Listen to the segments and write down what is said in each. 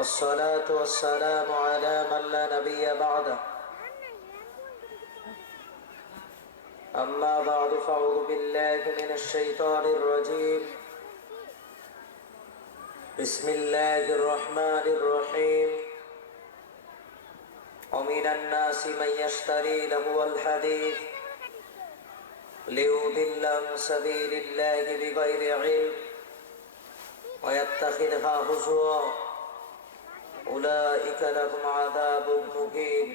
والصلاة والسلام على من لا نبي بعده أما بعد فأعوذ بالله من الشيطان الرجيم بسم الله الرحمن الرحيم ومن الناس من يشتري لهو الحديث ليضل عن سبيل الله بغير علم ويتخذها هزوا أولئك لهم عذاب مهين।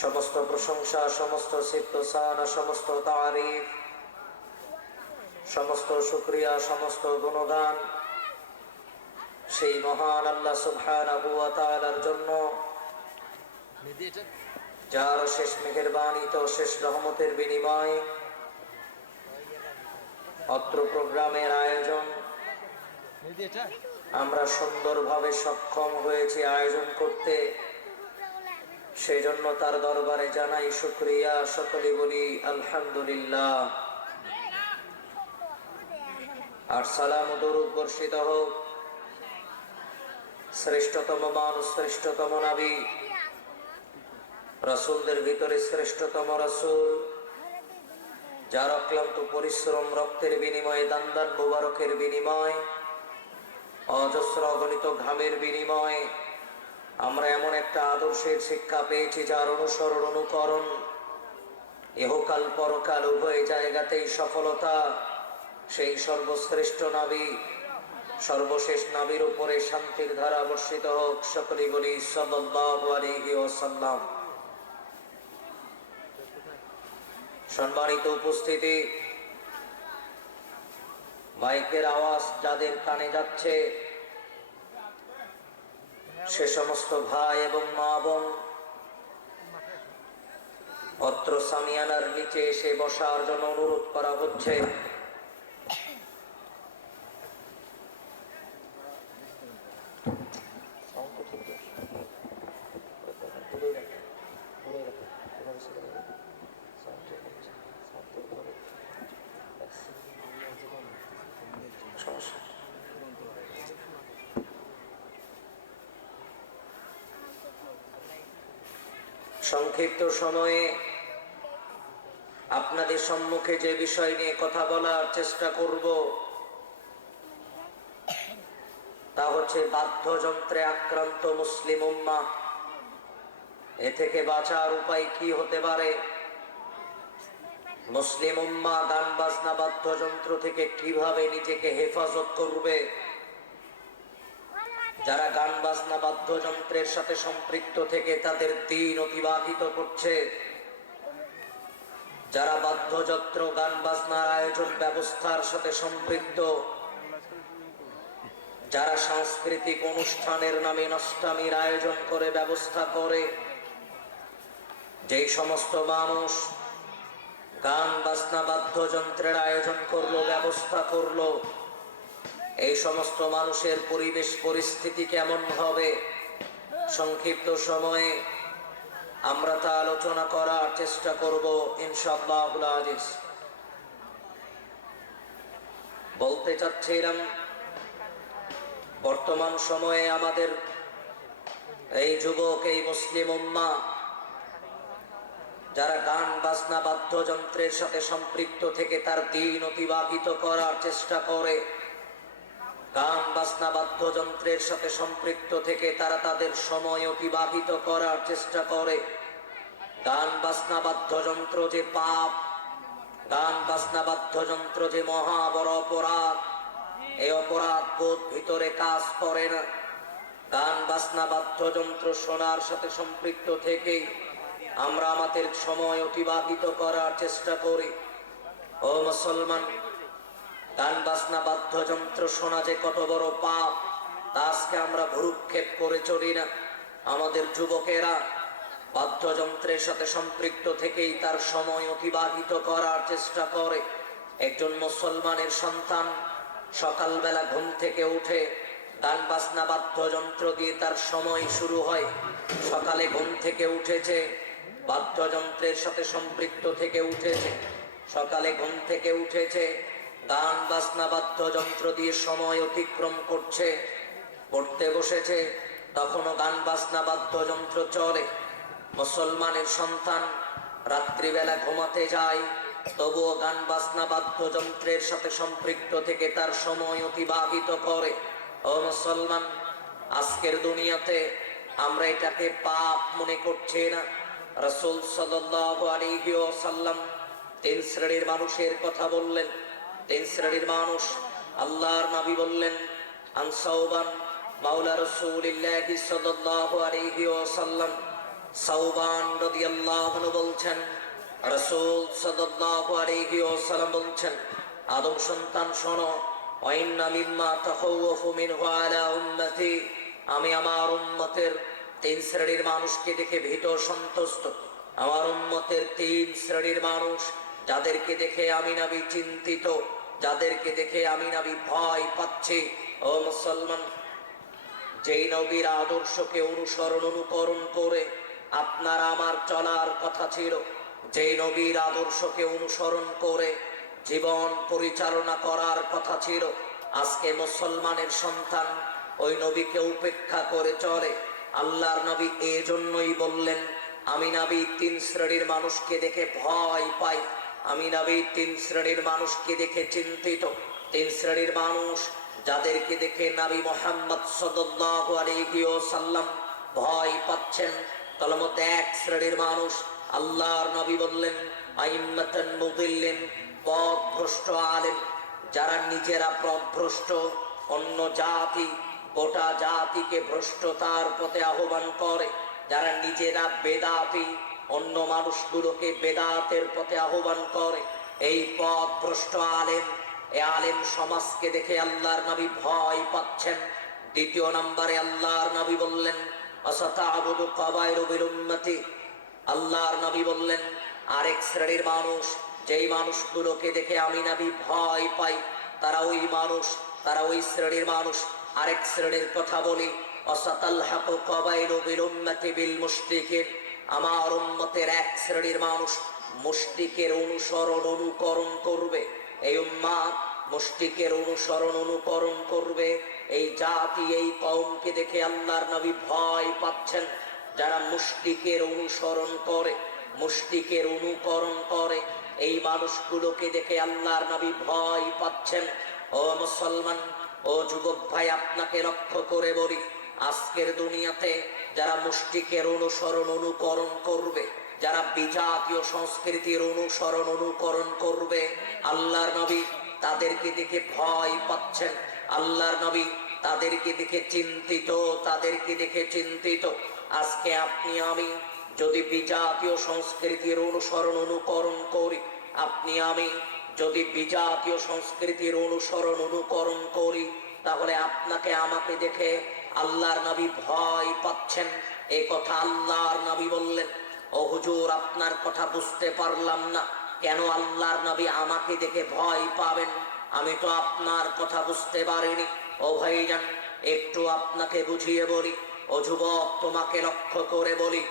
সমস্ত প্রশংসা, সমস্ত সিফাত, সমস্ত তারিফ, সমস্ত শুকরিয়া, সমস্ত গুণগান সেই মহান আল্লাহ সুবহানাহু ওয়া তাআলার জন্য, যার শেষ মেহেরবানিত শেষ রহমতের বিনিময়ে অত্র প্রোগ্রামের আয়োজন আমরা সুন্দরভাবে সক্ষম হয়েছি আয়োজন করতে। সেই জন্য তার দরবারে জানাই শুকরিয়া, সকলে বলি আলহামদুলিল্লাহ। আর সালাম ও দরুদ বর্ষিত হোক শ্রেষ্ঠতম মানুষ, শ্রেষ্ঠতম নবী, রাসূলদের ভিতরে শ্রেষ্ঠতম রাসূল, যার অক্লান্ত পরিশ্রম, রক্তের বিনিময়ে, দান মুবারকের বিনিময়ে, অজস্র অগণিত ঘামের বিনিময়ে আমরা এমন একটা আদর্শের শিক্ষা পেয়েছি যার অনুসরণ, অনুকরণ ইহকাল পরকাল উভয় জায়গাতেই সফলতা। সেই সর্বশ্রেষ্ঠ নবী, সর্বশেষ নবীর উপরে শান্তির ধারা বর্ষিত হোক, সকলেই বলি সাল্লাল্লাহু আলাইহি ওয়াসাল্লাম। সম্মানিত উপস্থিতি, মাইকের আওয়াজ যাদের কানে যাচ্ছে সে সমস্ত ভাই এবং মা বোন অত্র সামিয়ানার নিচে এসে বসার জন্য অনুরোধ করা হচ্ছে। সংক্ষিপ্ত সময়ে আপনাদের সম্মুখে যে বিষয় নিয়ে কথা বলার চেষ্টা করব তা হচ্ছে বাদ্যযন্ত্রে আক্রান্ত মুসলিম উম্মাহ। এ থেকে বাঁচার উপায় কি হতে পারে? মুসলিম উম্মাহ গান বাজনা বাদ্যযন্ত্র থেকে কিভাবে নিজেকে হেফাজত করবে? যারা গান বাজনা বাদ্যযন্ত্রের সাথে সম্পৃক্ত থেকে তাদের দিন অতিবাহিত করছে, যারা বাদ্যযন্ত্র গান বাজনার আয়োজন ব্যবস্থার সাথে সম্পৃক্ত, যারা সাংস্কৃতিক অনুষ্ঠানের নামে নষ্টামির আয়োজন করে ব্যবস্থা করে, যেই সমস্ত মানুষ গান বাজনা বাদ্যযন্ত্রের আয়োজন করলো, ব্যবস্থা করলো, এই সমস্ত মানুষের পরিবেশ পরিস্থিতি কেমন হবে? সংক্ষিপ্ত সময়ে আমরা তা আলোচনা করার চেষ্টা করব ইনশাআল্লাহুল আজিজ। বলতে চাচ্ছিলাম, বর্তমান সময়ে আমাদের এই যুবক, এই মুসলিম উম্মাহ যারা গান বাজনা বাদ্যযন্ত্রের সাথে সম্পৃক্ত থেকে তার দিন অতিবাহিত করার চেষ্টা করে, গান বাজনা বাদ্যযন্ত্রের সাথে সম্পৃক্ত থেকে তারা তাদের সময় অতিবাহিত করার চেষ্টা করে। গান বাজনা বাদ্যযন্ত্র যে পাপ, গান বাজনা বাদ্যযন্ত্র যে মহা বড় অপরাধ, এই অপরাধ বোধ ভিতরে কাজ করে না। গান বাজনা বাদ্যযন্ত্র শোনার সাথে সম্পৃক্ত থেকেই আমরা আমাদের সময় অতিবাহিত করার চেষ্টা করি। ও মুসলমান, গান বাজনা বাদ্যযন্ত্র শোনা যে কত বড় পাপ তা আজকে আমরা ভ্রুক্ষেপ করে চলি না। আমাদের যুবকেরা বাদ্যযন্ত্রের সাথে সম্পৃক্ত থেকেই তার সময় অতিবাহিত করার চেষ্টা করে। একজন মুসলমানের সন্তান সকালবেলা ঘুম থেকে উঠে গান বাজনা বাদ্যযন্ত্র দিয়ে তার সময় শুরু হয়। সকালে ঘুম থেকে উঠেছে, বাদ্যযন্ত্রের সাথে সম্পৃক্ত থেকে উঠেছে, সকালে ঘুম থেকে উঠেছে, গান বাজনা বাদ্যযন্ত্র দিয়ে সময় অতিক্রম করছে, পড়তে বসেছে, তখনও গান বাজনা বাদ্যযন্ত্র চলে। মুসলমানের সন্তান রাত্রিবেলা ঘুমাতে যায়, তবুও গান বাজনা বাদ্যযন্ত্রের সাথে সম্পৃক্ত থেকে তার সময় অতিবাহিত করে। ও মুসলমান, আজকের দুনিয়াতে আমরা এটাকে পাপ মনে করছি না। রাসূল সাল্লাল্লাহু আলাইহি ওয়াসাল্লাম তিন শ্রেণীর মানুষের কথা বললেন। তিন শ্রেণীর মানুষ আল্লাহর নবী বললেন, আন সাওবান মাওলা রাসূলিল্লাহি সাল্লাল্লাহু আলাইহি ওয়াসাল্লাম, সাওবান রাদিয়াল্লাহু আনহু বলছেন, রাসূল সাল্লাল্লাহু আলাইহি ওয়াসাল্লাম বলছেন, আদম সন্তান শোনো, ওয়া ইন্না মিম্মা তাখাওয়াফু মিনহু আলা উম্মতি, আমি আমার উম্মতের তিন শ্রেণীর মানুষকে দেখে ভীত সন্তুষ্ট। আমার উম্মতের তিন শ্রেণীর মানুষ, যাদেরকে দেখে আমি নবী চিন্তিত, যাদেরকে দেখে আমি নবী ভয় পাচ্ছি। ও মুসলমান, যেই নবীর আদর্শকে অনুসরণ অনুকরণ করে আপনার আমার চলার কথা ছিল, যেই নবীর আদর্শকে অনুসরণ করে জীবন পরিচালনা করার কথা ছিল, আজকে মুসলমানের সন্তান ওই নবীকে উপেক্ষা করে চলে। আল্লাহর নবী এজন্যই বললেন, আমি নবী তিন শ্রেণীর মানুষকে দেখে ভয় পাই, আমি নবী তিন শ্রেণীর মানুষকে দেখে চিন্তিত। তিন শ্রেণীর মানুষ, যাদেরকে দেখে নবী মুহাম্মদ সাল্লাল্লাহু আলাইহি ওয়াসাল্লাম ভয় পাচ্ছেন। তার মধ্যে এক শ্রেণীর মানুষ, আল্লাহর নবী বললেন, আইম্মাতান মুদিল্লিন, পথভ্রষ্ট আলেম, যারা নিজেরা পথভ্রষ্ট, অন্য জাতি গোটা জাতিকে ভ্রষ্টতার পথে আহ্বান করে, যারা নিজেরা বেদাতি, অন্য মানুষগুলোকে বেদাতের পথে আহ্বান করে, এই পথভ্রষ্ট আলেম, এই আলেম সমাজকে দেখে আল্লাহর নবী ভয় পাচ্ছেন। দ্বিতীয় নম্বরে আল্লাহর নবী বললেন, আসাতা'বুদু কাবায়রু বিল উম্মতি, আল্লাহর নবী বললেন, আরেক শ্রেণীর মানুষ, যেই মানুষগুলোকে দেখে আমি নবী ভয় পাই, তারা ওই মানুষ, তারা ওই শ্রেণীর মানুষ। আরেক শ্রেণীর কথা বলি, আসাতালহাকু কাবায়রু বিল উম্মতি বিল মুশরিকিন, আমার উম্মতের এক শ্রেণীর মানুষ মুশরিকের অনুসরণ অনুকরণ করবে। এই উম্মাত মুশরিকের অনুসরণ অনুকরণ করবে। এই জাতি, এই কওমকে দেখে আল্লাহর নবী ভয় পাচ্ছেন। যারা মুশরিকের অনুসরণ করে, মুশরিকের অনুকরণ করে, এই মানুষগুলোকে দেখে আল্লাহর নবী ভয় পাচ্ছেন। ও মুসলমান, ও যুবক ভাই, আপনাকে লক্ষ্য করে বলি, আজকের দুনিয়াতে যারা মুশরিকের অনুসরণ অনুকরণ করবে, যারা বিজাতীয় সংস্কৃতির অনুসরণ অনুকরণ করবে, আল্লাহর নবী তাদেরকে দেখে ভয় পাচ্ছেন। আল্লাহর নবী তাদেরকে দেখে চিন্তিত, তাদেরকে দেখে চিন্তিত। আজকে আপনি আমি যদি বিজাতীয় সংস্কৃতির অনুসরণ অনুকরণ করি, আপনি আমি যদি বিজাতীয় সংস্কৃতির অনুসরণ অনুকরণ করি, তাহলে আপনাকে আমাকে দেখে আল্লাহর নবী ভয় পাচ্ছেন। এই কথা আল্লাহর নবী বললেন। ও হুজুর, আপনার কথা বুঝতে পারলাম না, কেন আল্লাহর নবী আমাকে দেখে ভয় পাবেন? আমি তো আপনার কথা বুঝতে পারিনি। ও ভাইজান, একটু আপনাকে বুঝিয়ে বলি। ও যুবক, তোমাকে লক্ষ্য করে বলি,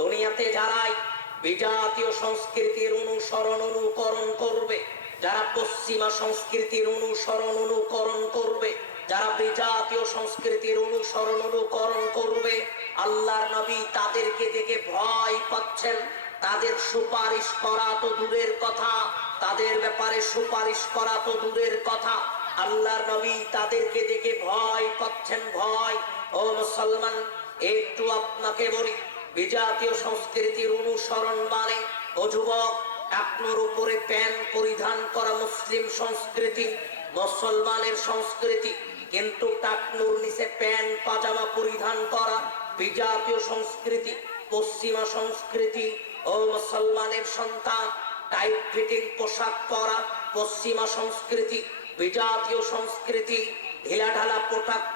দুনিয়াতে যারাই বিজাতীয় সংস্কৃতির অনুসরণ অনুকরণ করবে, যারা পশ্চিমা সংস্কৃতির অনুসরণ অনুকরণ করবে, যারা বিজাতীয় সংস্কৃতির অনুসরণ অনুকরণ করবে, আল্লাহর নবী তাদেরকে দেখে ভয় পাচ্ছেন। তাদের সুপারিশ করা তো দূরের কথা, তাদের ব্যাপারে সুপারিশ করা তো দূরের কথা, আল্লাহর নবী তাদেরকে দেখে ভয় পাচ্ছেন। ভয়। ও মুসলমান, একটু আপনাকে বলি, বিজাতীয় সংস্কৃতির অনুসরণ মানে, ও যুবক, আপনার উপরে প্যান্ট পরিধান করা মুসলিম সংস্কৃতি, মুসলমানের সংস্কৃতি, কিন্তু টাকনুর নিচে প্যান্ট পাজামা পরিধান করা বিজাতীয় সংস্কৃতি, পশ্চিমা সংস্কৃতি। ও মুসলমানের সন্তান, টাইট ফিটিং পোশাক পরা পশ্চিমা সংস্কৃতি, বিজাতীয় সংস্কৃতি। ঢিলাঢালা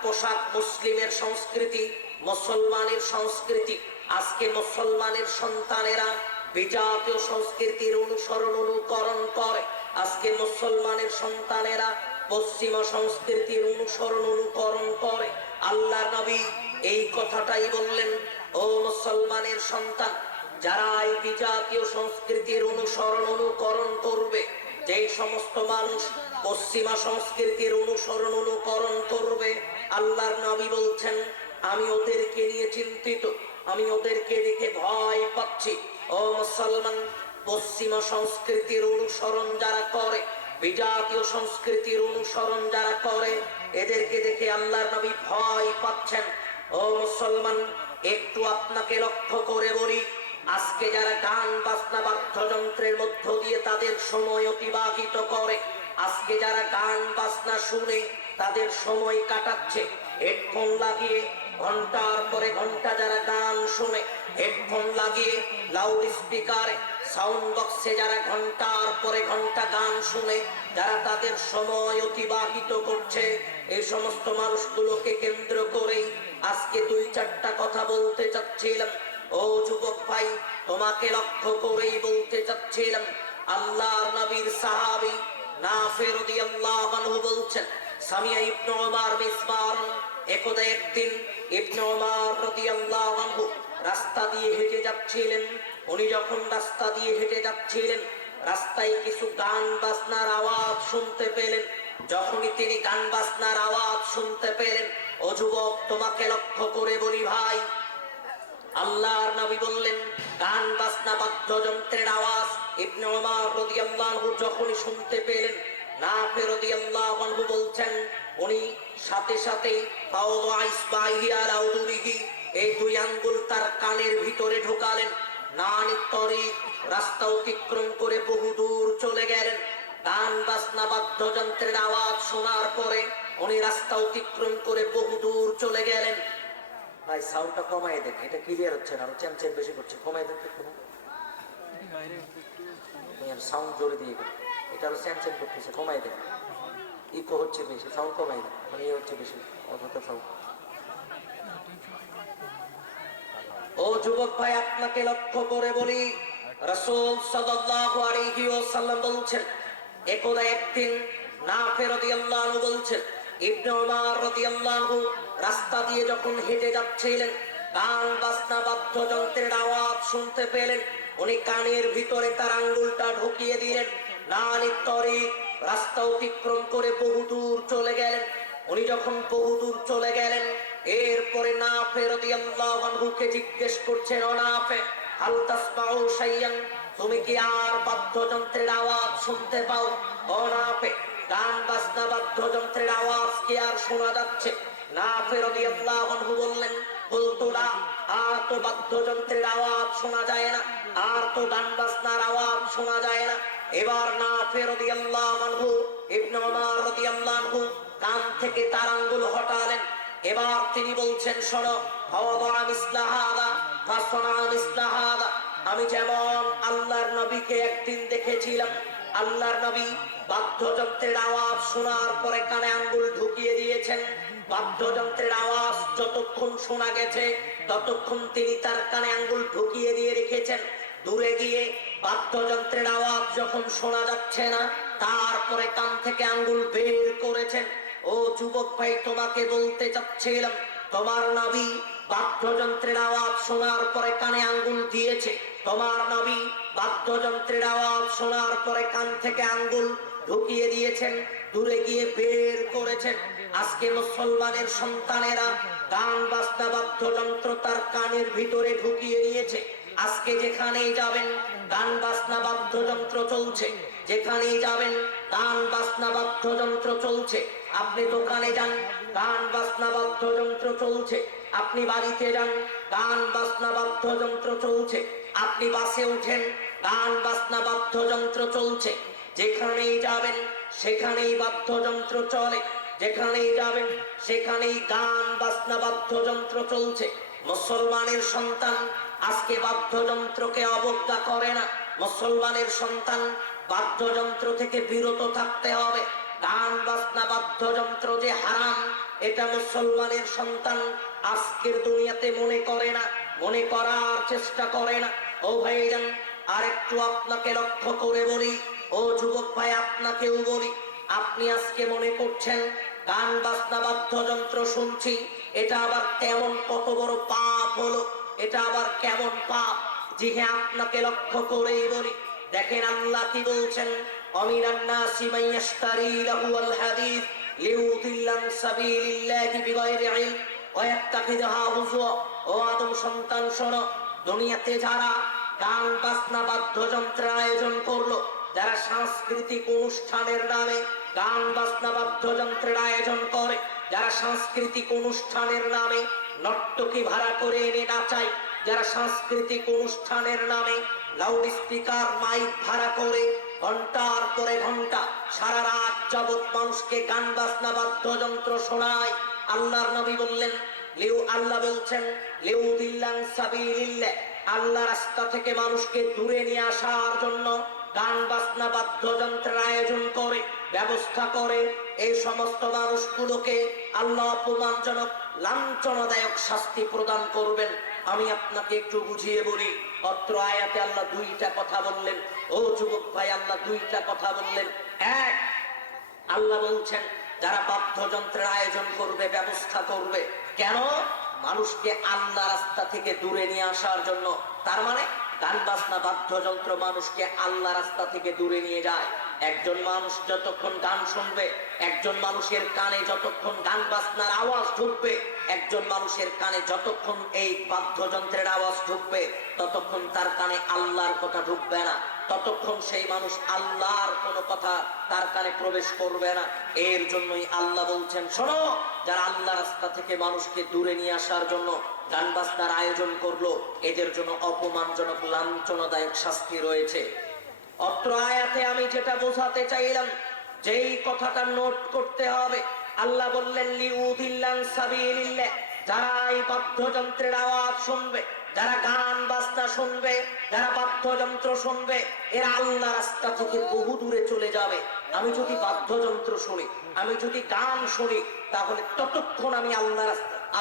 পোশাক মুসলিমের সংস্কৃতি, মুসলমানের সংস্কৃতি। আজকে মুসলমানের সন্তানেরা বিজাতীয় সংস্কৃতির অনুসরণ অনুকরণ করে। আজকে মুসলমানের সন্তানেরা পশ্চিমা সংস্কৃতির অনুসরণ অনুকরণ করে। আল্লাহর নবী এই কথাটাই বললেন, ও মুসলমানের সন্তান, যারা এই বিজাতীয় সংস্কৃতির অনুসরণ অনুকরণ করবে, যে সমস্ত মানুষ পশ্চিমা সংস্কৃতির অনুকরণ করবে, আল্লাহর নবী বলছেন আমি ওদেরকে নিয়ে চিন্তিত, আমি ওদেরকে দেখে ভয় পাচ্ছি। ও মুসলমান, পশ্চিমা সংস্কৃতির অনুসরণ যারা করে, বিজাতীয় সংস্কৃতির অনুসরণ যারা করে, এদেরকে দেখে আল্লাহর নবী ভয় পাচ্ছেন। ও মুসলমান, একটু আপনাকে লক্ষ্য করে বলি, আজকে যারা গান বাজনা বাদ্যযন্ত্রের মধ্য দিয়ে তাদের সময় অতিবাহিত করে, আজকে যারা গান বাজনা শুনে তাদের সময় কাটাচ্ছে, হেডফোন লাগিয়ে ঘন্টার পরে ঘন্টা যারা গান শুনে, হেডফোন লাগিয়ে লাউড স্পিকারে সাউন্ড বক্সে যারা ঘন্টার পরে ঘন্টা গান শুনে যারা তাদের সময় অতিবাহিত করছে, এই সমস্ত মানুষগুলোকে কেন্দ্র করেই আজকে দুই চারটা কথা বলতে চাচ্ছিলাম। ও যুবক ভাই, তোমাকে লক্ষ্য করেই বলতে চাচ্ছিলাম, আল্লাহর নবীর সাহাবী নাফে রাদিয়াল্লাহু আনহু বলছেন, সামিয়া ইবনে ওমর মিসমারন, একদা একদিন ইবনে ওমর রাদিয়াল্লাহু আনহু রাস্তা দিয়ে হেঁটে যাচ্ছিলেন। উনি যখন রাস্তা দিয়ে হেঁটে যাচ্ছিলেন, রাস্তায় কিছু গান বাজনার আওয়াজ শুনতে পেলেন। যখনই তিনি গান বাজনার আওয়াজ শুনতে পেলেন, ও যুবক, তোমাকে লক্ষ্য করে বলি ভাই, আল্লাহর নবী বললেন গান বাজনা বাদ্যযন্ত্রের আওয়াজ ইবনে ওমর রাদিয়াল্লাহু আনহু যখনই শুনতে পেলেন, নাফে রাদিয়াল্লাহু আনহু বলছেন, উনি সাথে সাথে ফাওদা ইসবাইহি আলা উযুরিহি, এই দুই আঙ্গুল তার কানের ভিতরে ঢোকালেন। নানিত তরিক, রাস্তা অতিক্রম করে বহুদূর চলে গেলেন। গান বাজনা বাদ্যযন্ত্রের আওয়াজ শোনার পরে উনি রাস্তা অতিক্রম করে বহুদূর চলে গেলেন। ভাই সাউন্ডটা কমাই দেন, এটা ক্লিয়ার হচ্ছে না, চ্যানচেন বেশি করছে, কমাই দেন একটু। সাউন্ড জোরে দিয়ে গেল, এটা আরো চ্যানচেন করতেছে, কমাই দেন। ইকো হচ্ছে বেশি, সাউন্ড কমাই দেন, মানে ইয়ে হচ্ছে বেশি অযথা সাউন্ড। ও যুবক ভাই, আপনাকে লক্ষ্য করে বলি, রাসূল সাল্লাল্লাহু আলাইহি ওয়াসাল্লাম বলছেন, একদা একদিন নাফে রাদিয়াল্লাহু আনহু বলছেন, ইবনে ওমর রাদিয়াল্লাহু আনহু রাস্তা দিয়ে যখন হেঁটে যাচ্ছিলেন, গান বাজনা বাদ্যযন্ত্রের আওয়াজ শুনতে পেলেন। উনি কানের ভিতরে তার আঙ্গুলটা ঢুকিয়ে দিলেন। নানিত তরিক, রাস্তা অতিক্রম করে বহুদূর চলে গেলেন। উনি যখন বহুদূর চলে গেলেন, এরপরে নাফে রাদিয়াল্লাহু আনহুকে জিজ্ঞেস করছেন, ও নাফে, হাল তাসমাউ শাইয়ান, তুমি কি আর বাদ্যযন্ত্রের আওয়াজ শুনতে পাও? ও নাফে, গান বাজনা বাদ্যযন্ত্রের আওয়াজ কি আর শোনা যাচ্ছে? নাফে রাদিয়াল্লাহু আনহু বললেন, বলতো না, আর তো বাদ্যযন্ত্রের আওয়াজ শোনা যায় না, আর তো গান বাজনার আওয়াজ শোনা যায় না। এবার নাফে রাদিয়াল্লাহু আনহু ইবনে ওমর রাদিয়াল্লাহু আনহু কান থেকে তার আঙ্গুল হটালেন। এবার তিনি বলছেন, শোনো, আমি যেমন আল্লাহর নবীকে একদিন দেখেছিলাম, আল্লাহর নবী বাদ্যযন্ত্রের আওয়াজ শোনার পরে কানে আঙ্গুল ঢুকিয়ে দিয়েছেন। বাদ্যযন্ত্রের আওয়াজ যতক্ষণ শোনা গেছে ততক্ষণ তিনি তার কানে আঙ্গুল ঢুকিয়ে দিয়ে রেখেছেন। দূরে গিয়ে বাদ্যযন্ত্রের আওয়াজ যখন শোনা যাচ্ছে না, তারপরে কান থেকে আঙ্গুল বের করেছেন। ও যুবক ভাই, তোমাকে বলতে চাচ্ছিলাম, তোমার নবী বাদ্যযন্ত্রের আওয়াজ শোনার পরে কানে আঙ্গুল দিয়েছে, তোমার নবী বাদ্যযন্ত্রের আওয়াজ শোনার পরে কান থেকে আঙ্গুল ঢুকিয়ে দিয়েছেন, দূরে গিয়ে বের করেছেন। আজকে মুসলমানের সন্তানেরা গান বাজনা বাদ্যযন্ত্র তার কানের ভিতরে ঢুকিয়ে নিয়েছে। আজকে যেখানেই যাবেন গান বাজনা বাদ্যযন্ত্র চলছে, যেখানেই যাবেন গান বাজনা বাদ্যযন্ত্র চলছে। আপনি দোকানে যান, গান বাজনা বাদ্যযন্ত্র চলছে। আপনি বাড়িতে যান, গান বাজনা বাদ্যযন্ত্র চলছে। আপনি বাসে উঠেন, গান বাজনা বাদ্যযন্ত্র চলছে। যেখানেই যাবেন সেখানেই বাদ্যযন্ত্র চলে, যেখানেই যাবেন সেখানেই গান বাজনা বাদ্যযন্ত্র চলছে। মুসলমানের সন্তান আজকে বাদ্যযন্ত্রকে অবজ্ঞা করে না। মুসলমানের সন্তান বাদ্যযন্ত্র থেকে বিরত থাকতে হবে। গান বাজনা বাদ্যযন্ত্র যে হারাম, এটা মুসলমানের সন্তান আজকের দুনিয়াতে মনে করে না, মনে করার চেষ্টা করে না। ও ভাইজান, আর একটু আপনাকে লক্ষ্য করে বলি, ও যুবক ভাই, আপনাকেও বলি, আপনি আজকে মনে করছেন গান বাজনা বাদ্যযন্ত্র শুনছি, এটা আবার কেমন কত বড় পাপ হলো, এটা আবার কেমন পাপ। জি হ্যাঁ, আপনাকে লক্ষ্য করেই বলি, দেখেন আল্লাহ কি বলছেন, অমিনান নাসি মান ইয়াশতারি লাহুল হাদিস লিউদিল্লা আন সাবিলিল্লাহি বিগাইরি ইলম ওয়া ইয়াত্তাখিযুহা হুজুয়া। ও আদম সন্তান শোনো, দুনিয়াতে যারা গান বাজনা বাদ্যযন্ত্রের আয়োজন করলো, যারা সাংস্কৃতিক অনুষ্ঠানের নামে গান বাজনা বাদ্যযন্ত্রের আয়োজন করে, যারা সাংস্কৃতিক অনুষ্ঠানের নামে নর্তকী ভাড়া করে এনে নাচায়, যারা সাংস্কৃতিক অনুষ্ঠানের নামে লাউড স্পিকার মাইক ভাড়া করে ঘন্টার পরে ঘন্টা সারা রাত যাবত মানুষকে গান বাজনা বাদ্যযন্ত্র শোনায়, আল্লাহর নবী বললেন আল্লাহ বলছেন লিউদিল্লান সাবিলিল্লাহ, আল্লাহ রাস্তা থেকে মানুষকে দূরে নিয়ে আসার জন্য গান বাজনা বাদ্যযন্ত্রের আয়োজন করে, ব্যবস্থা করে। এই সমস্ত মানুষগুলোকে আল্লাহ অপমানজনক লাঞ্ছনাদায়ক শাস্তি প্রদান করবেন। আমি আপনাকে একটু বুঝিয়ে বলি, অত্র আয়াতে আল্লাহ দুইটা কথা বললেন। ও যুবক ভাই, আল্লাহ দুইটা কথা বললেন। এক, আল্লাহ বলছেন যারা বাদ্যযন্ত্রের আয়োজন করবে, ব্যবস্থা করবে, কেন? মানুষকে আল্লাহ রাস্তা থেকে দূরে নিয়ে আসার জন্য। তার মানে গান বাজনা বাদ্যযন্ত্র মানুষকে আল্লাহ রাস্তা থেকে দূরে নিয়ে যায়। একজন মানুষ যতক্ষণ গান শুনবে, একজন মানুষের কানে যতক্ষণ গান বাজনার আওয়াজ ঢুকবে, একজন মানুষের কানে যতক্ষণ এই বাদ্যযন্ত্রের আওয়াজ ঢুকবে, ততক্ষণ তার কানে আল্লাহর কথা ঢুকবে না, ততক্ষণ সেই মানুষ আল্লাহর কোনো কথা তার কানে প্রবেশ করবে না। এর জন্যই আল্লাহ বলছেন, শোনো, যারা আল্লাহ রাস্তা থেকে মানুষকে দূরে নিয়ে আসার জন্য গান বাজনার আয়োজন করলো, এদের জন্য অপমানজনক লাঞ্ছনাদায়ক শাস্তি রয়েছে। অত্র আয়াতে আমি যেটা বোঝাতে চাইলাম, যেই কথাটা নোট করতে হবে, আল্লাহ বললেন লিউদিল্লান সাবিলিল্লাহ, যারা এই বাদ্যযন্ত্রের আওয়াজ শুনবে, যারা গান বাজনা শুনবে, যারা বাদ্যযন্ত্র শুনবে, এরা আল্লাহ রাস্তা থেকে বহু দূরে চলে যাবে। আমি যদি বাদ্যযন্ত্র শুনি, আমি যদি গান শুনি, তাহলে ততক্ষণ আমি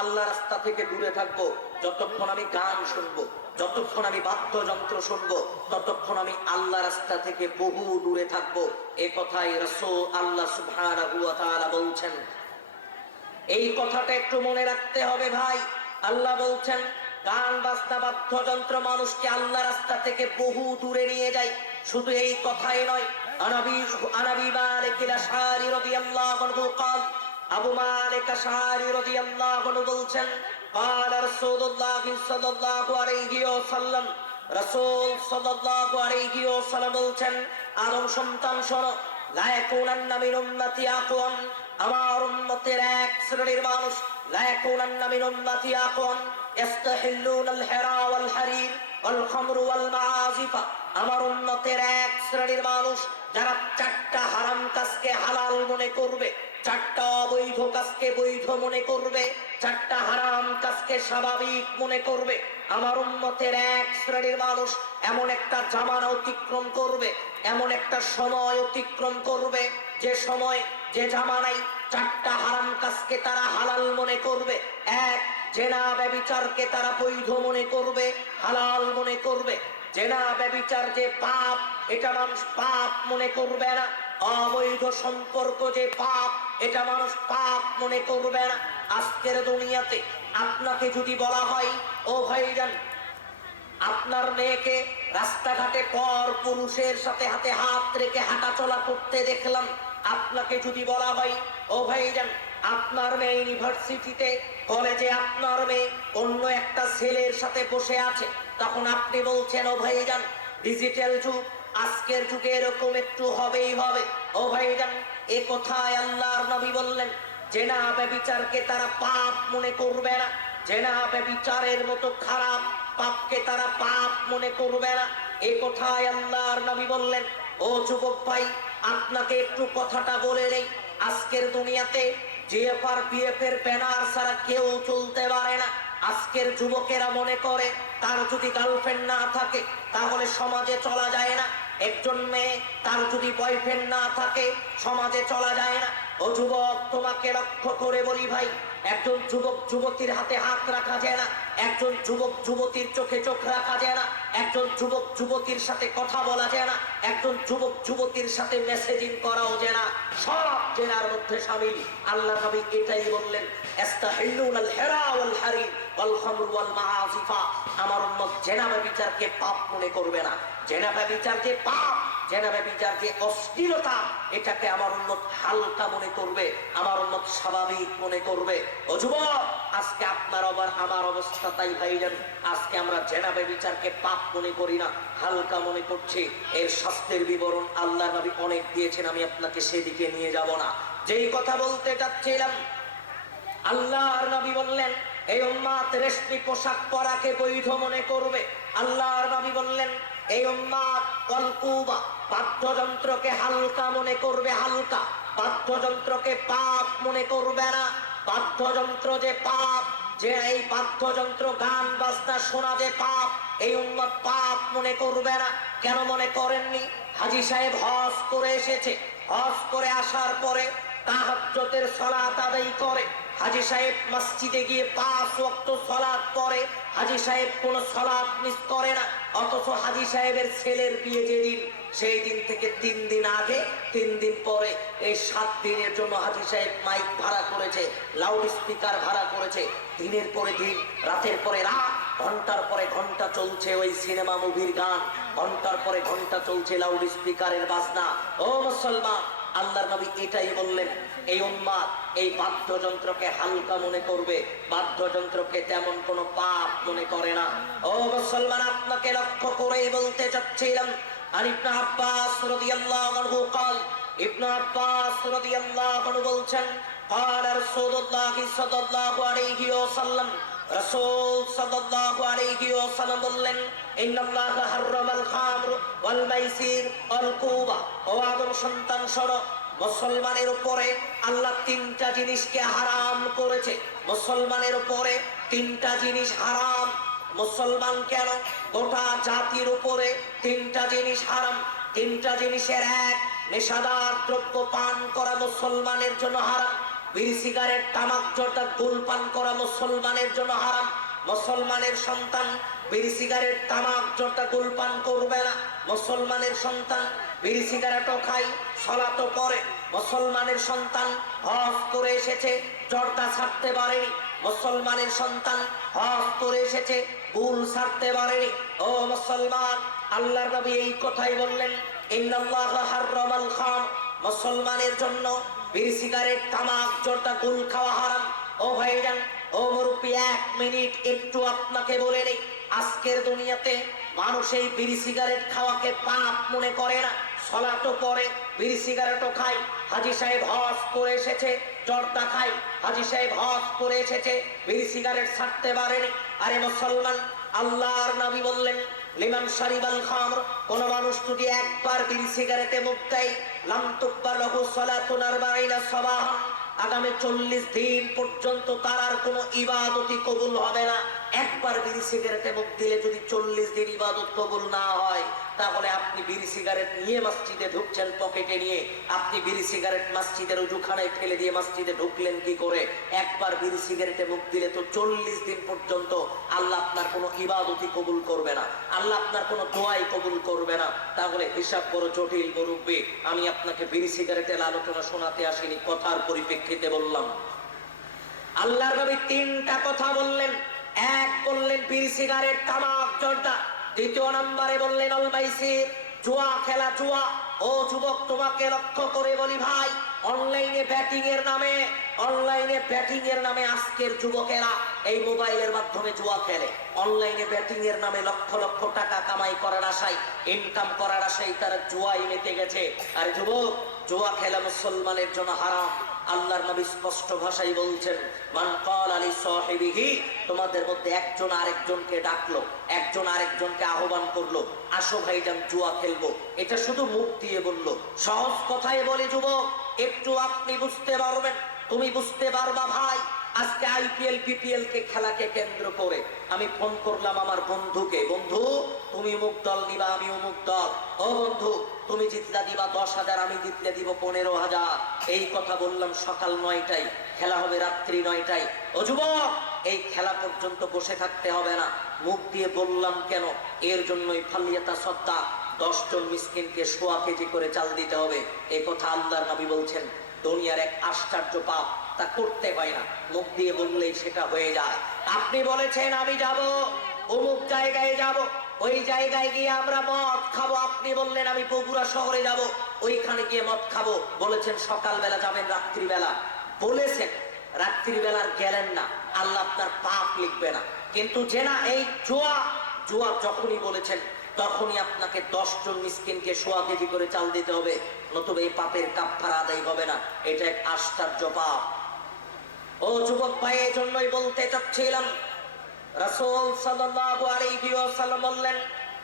আল্লাহ রাস্তা থেকে দূরে থাকবো। যতক্ষণ আমি গান শুনবো, যতক্ষণ আমি বাদ্যযন্ত্র শুনবো, ততক্ষণ আমি আল্লাহ রাস্তা থেকে বহু দূরে থাকবো। এ কথাই রাসূল আল্লাহ সুবহানাহু ওয়া তাআলা বলছেন। এই কথাটা একটু মনে রাখতে হবে ভাই। আল্লাহ বলছেন গান বাজনা বাদ্যযন্ত্র মানুষকে আল্লাহ রাস্তা থেকে বহু দূরে নিয়ে যায়। শুধু এই কথাই নয়, আনাবি মালিক আল-আশআরী রাদিয়াল্লাহু আনহু قال, আবু মালিক আশআরী রাদিয়াল্লাহু আনহু বলছেন, قال রাসূলুল্লাহ সাল্লাল্লাহু আলাইহি ওয়াসাল্লাম, রাসূল সাল্লাল্লাহু আলাইহি ওয়াসাল্লাম বলছেন, আদম সন্তান শোনো, লা ইয়াকুনান্না মিন উম্মতি আকওয়াম, আমার উম্মতের এক শ্রেণীর মানুষ, লা ইয়াকুনান্না মিন উম্মতি আকওয়াম ইস্তাহিল্লুনাল হিরা ওয়াল হারির ওয়াল খামরু ওয়াল মাআজিফা, আমার উম্মতের এক শ্রেণীর মানুষ যারা চারটা হারাম কাজকে হালাল মনে করবে, চারটা অবৈধ কাজকে বৈধ মনে করবে, চারটা হারাম কাজকে স্বাভাবিক মনে করবে। আমার উম্মতের এক শ্রেণীর মানুষ এমন একটা জামানা অতিক্রম করবে, এমন একটা সময় অতিক্রম করবে, যে সময়, যে জামানায় চারটা হারাম কাজকে তারা হালাল মনে করবে। এক, জেনা ব্যভিচারকে তারা বৈধ মনে করবে, হালাল মনে করবে। জেনা ব্যভিচার যে পাপ, এটা মানুষ পাপ মনে করবে না। অবৈধ সম্পর্ক যে পাপ, এটা মানুষ পাপ মনে করবে না। আজকের দুনিয়াতে আপনাকে যদি বলা হয়, ও ভাইজান, আপনার মেয়েকে রাস্তাঘাটে পর পুরুষের সাথে হাতে হাত রেখে হাঁটা চলা করতে দেখলাম, আপনাকে যদি বলা হয়, ও ভাইজান, আপনার মেয়ে ইউনিভার্সিটিতে, কলেজে আপনার মেয়ে অন্য একটা ছেলের সাথে বসে আছে, তখন আপনি বলছেন, ও ভাইজান, ডিজিটাল যুগ, আজকের যুগে এরকম একটু হবেই হবে। ও ভাইজান, এ কথায় আল্লাহর নবী বললেন, জেনা ব্যভিচারকে তারা পাপ মনে করবে না, জেনা ব্যভিচারের মতো খারাপ পাপকে তারা পাপ মনে করবে না। এই কথায় আল্লাহর নবী বললেন, ও যুবক ভাই, আপনাকে একটু কথাটা বলে নেই, আজকের দুনিয়াতে জিএফআর বিএফ এর ব্যানার ছাড়া কেউ চলতে পারে না। আজকের যুবকেরা মনে করে তার যদি গার্লফ্রেন্ড না থাকে তাহলে সমাজে চলা যায় না। একজন মেয়ে, তার যদি বয়ফ্রেন্ড না থাকে সমাজে চলা যায় না। ও যুবক, তোমাকে লক্ষ্য করে বলি ভাই, একজন যুবক যুবতীর হাতে হাত রাখা যায় না, একজন যুবক যুবতীর চোখে চোখ রাখা যায় না, একজন যুবক যুবতীর সাথে কথা বলা যায় না, একজন যুবক যুবতীর সাথে মেসেজিং করাও যায় না। সব জেনার মধ্যে শামিল। আল্লাহ নবী এটাই বললেন, ইস্তাহিল্লুনাল হিরা ওয়াল হারির ওয়াল খামরু ওয়াল মাআজিফা, আমার উম্মত জেনা ব্যভিচারকে পাপ মনে করবে না। জেনা ব্যভিচার যে পাপ, জেনা ব্যভিচার যে অশ্লীলতা, এটাকে আমার উম্মত হালকা মনে করবে, আমার উম্মত স্বাভাবিক মনে করবে। ও যুবক, আজকে আপনার আবার আমার অবস্থা তাই ভাইজান, আজকে আমরা জেনা ব্যভিচারকে পাপ মনে করি না, হালকা মনে করছি। এর শাস্তির বিবরণ আল্লাহর নবী অনেক দিয়েছেন, আমি আপনাকে সেদিকে নিয়ে যাব না। যেই কথা বলতে চাচ্ছিলাম, আল্লাহর নবী বললেন এই উম্মাত রেশমি পোশাক পরাকে বৈধ মনে করবে। আল্লাহর নবী বললেন এই উম্মাত কলকুবা বাদ্যযন্ত্রকে হালকা মনে করবে, হালকা। বাদ্যযন্ত্রকে পাপ মনে করবে না। বাদ্যযন্ত্র যে পাপ, যে এই বাদ্যযন্ত্র গান বাজনা শোনা যে পাপ, এই উম্মত পাপ মনে করবে না। কেন মনে করেননি? হাজী সাহেব হজ করে এসেছে, হজ করে আসার পরে তাহাজ্জুদের সালাত আদায় করে। হাজী সাহেব মসজিদে গিয়ে 5 ওয়াক্ত সালাত পড়ে, হাজী সাহেব কোন সালাত মিস করে না। অথচ হাজী সাহেবের ছেলের বিয়ে যেদিন, সেই দিন থেকে 3 দিন আগে 3 দিন পরে এই 7 দিনের জন্য হাজী সাহেব মাইক ভাড়া করেছে, লাউড স্পিকার ভাড়া করেছে। দিনের পরে দিন, রাতের পরে রাত, ঘন্টার পরে ঘন্টা চলছে ওই সিনেমা মুভির গান, ঘন্টার পরে ঘন্টা চলছে লাউড স্পিকারের বাজনা। ও মুসলমান, আল্লাহর নবী এটাই বললেন এই উম্মাত এই বাদ্যযন্ত্রকে হালকা মনে করবে, বাদ্যযন্ত্রকে তেমন কোনো পাপ মনে করে না। ও মুসলমান, আপনাকে লক্ষ্য করেই বলতে চাচ্ছিলাম, আর ইবনে আব্বাস রাদিয়াল্লাহু আনহু قال, ইবনে আব্বাস রাদিয়াল্লাহু আনহু বলছেন قال رسول الله صلى الله عليه وسلم, রাসূল সাল্লাল্লাহু আলাইহি ওয়াসাল্লাম বললেন ইন্নাল্লাহা হাররামাল খামর ওয়াল মাইসির ওয়াল কুবা। ও আদম সন্তান শোনো, মুসলমানের উপরে আল্লাহ 3টা জিনিসকে হারাম করেছে। মুসলমানের উপরে 3টা জিনিস হারাম। মুসলমান কেন, গোটা জাতির উপরে 3টা জিনিস হারাম। 3টা জিনিসের এক, নেশাদার দ্রব্য পান করা মুসলমানের জন্য হারাম। বিড়ি সিগারেট তামাক জর্দা গুল পান করা মুসলমানের জন্য হারাম। মুসলমানের সন্তান বিড়ি সিগারেট তামাক জর্দা গুল পান করবে না। মুসলমানের সন্তান বিড়ি সিগারেটও খায়, সালাতও পড়ে। মুসলমানের সন্তান হজ করে এসেছে, জর্দা ছাড়তে পারেনি। মুসলমানের সন্তান হজ করে এসেছে, গুল ছাড়তে পারেনি। ও মুসলমান, আল্লাহর নবী এই কথাই বললেন ইন্নাল্লাহা হাররামাল খামর। মুসলমানের জন্য বিড়ি সিগারেট তামাক জর্দা গুল খাওয়া হারাম। ও ভাইজান, ও মুরব্বী, 1 মিনিট একটু আপনাকে বলে নেই, আজকের দুনিয়াতে মানুষ এই বিড়ি সিগারেট খাওয়াকে পাপ মনে করে না, সালাতও পড়ে, বিড়ি সিগারেটও খায়। হাজী সাহেব হজ করে এসেছে, জর্দা খায়। হাজী সাহেব হজ করে এসেছে, বিড়ি সিগারেট ছাড়তে পারেনি। আরে মুসলমান, আল্লাহর নবী বললেন লিমান শারিবাল খামর, কোন মানুষ যদি একবার বিড়ি সিগারেটে মুখ দেয়, লাম তুকবার লাহু সালাতুন 40 সাবাহান, আগামী 40 দিন পর্যন্ত তার আর কোনো ইবাদতই কবুল হবে না। একবার বিড়ি সিগারেটে মুখ দিলে যদি 40 দিন ইবাদত কবুল না হয়, তাহলে আপনি বিড়ি সিগারেট নিয়ে মসজিদে ঢুকছেন পকেটে নিয়ে, আপনি বিড়ি সিগারেট মসজিদের উজুখানায় ফেলে দিয়ে মসজিদে ঢুকলেন কি করে? একবার বিড়ি সিগারেটে মুখ দিলে তো 40 দিন পর্যন্ত আল্লাহ আপনার কোনো ইবাদতই কবুল করবে না, আল্লাহ আপনার কোনো দোয়াই কবুল করবে না। তাহলে হিসাব বড় জটিল মুরব্বী। আমি আপনাকে বিড়ি সিগারেটের আলোচনা শোনাতে আসিনি, কথার পরিপ্রেক্ষিতে বললাম। আল্লাহর নবী 3টা কথা বললেন। এক, বললেন বিড়ি সিগারেট তামাক জর্দা। দ্বিতীয় নম্বরে বললেন আল মাইসির, জুয়া খেলা, জুয়া। ও যুবক, তোমাকে লক্ষ্য করে বলি ভাই, অনলাইনে ব্যাটিং এর নামে আজকের যুবকেরা এই মোবাইলের মাধ্যমে জুয়া খেলে। অনলাইনে ব্যাটিং এর নামে লক্ষ লক্ষ টাকা কামাই করার আশায়, ইনকাম করার আশায় তারা জুয়ায় মেতে গেছে। আর যুবক, জুয়া খেলা মুসলমানের জন্য হারাম। আল্লাহর নবী স্পষ্ট ভাষায় বলছেন মান ক্বালা লি সাহিবিহি, তোমাদের মধ্যে একজন আরেকজনকে ডাকলো, একজন আরেকজনকে আহ্বান করলো, আসো ভাইজান জুয়া খেলবো। এটা শুধু মুখ দিয়ে বললো, সহজ কথায় বলে যুবক, একটু আপনি বুঝতে পারবেন, তুমি বুঝতে পারবা ভাই। আজকে আইপিএল বিপিএল কে খেলাকে কেন্দ্র করে আমি ফোন করলাম আমার বন্ধুকে, বন্ধু তুমি অমুক দল দিবা, আমি অমুক দল। ও বন্ধু, তুমি জিতলা দিবা 10,000, আমি জিতলে দিব 15,000। এই কথা বললাম সকাল 9টায়, খেলা হবে রাত্রি 9টায়। ও যুবক, এই খেলা পর্যন্ত বসে থাকতে হবে না। মুখ দিয়ে বললাম কেন? এর জন্যই ফালিয়াতা সদ্দা, 10 জন মিসকিনকে 1.5 কেজি করে চাল দিতে হবে। এই কথা আল্লাহর নবী বলছেন। দুনিয়ার এক আশ্চর্য পাপ, তা করতে হয় না, মুখ দিয়ে বললেই সেটা হয়ে যায়। আপনি বলেছেন আমি যাব অমুক জায়গায় যাব, ওই জায়গায় গিয়ে আমরা মদ খাবো। আপনি বললেন আমি বগুড়া শহরে যাব, ওইখানে গিয়ে মদ খাবো। বলেছেন সকালবেলা যাবেন, রাত্রিবেলা বলেছেন রাত্রিবেলার গেলেন না, আল্লাহ আপনার পাপ লিখবে না। কিন্তু যে না এই জুয়া, জুয়া যখনই বলেছেন তখনই আপনাকে 10 জন মিসকিনকে সোয়া কেজি করে চাল দিতে হবে, নতুবা এই পাপের কাফারা আদায় হবে না। এটা এক আশ্চর্য পাপ। ও যুবক ভাই, এই জন্যই বলতে চাচ্ছিলাম, রাসূল সাল্লাল্লাহু আলাইহি ওয়াসাল্লাম বললেন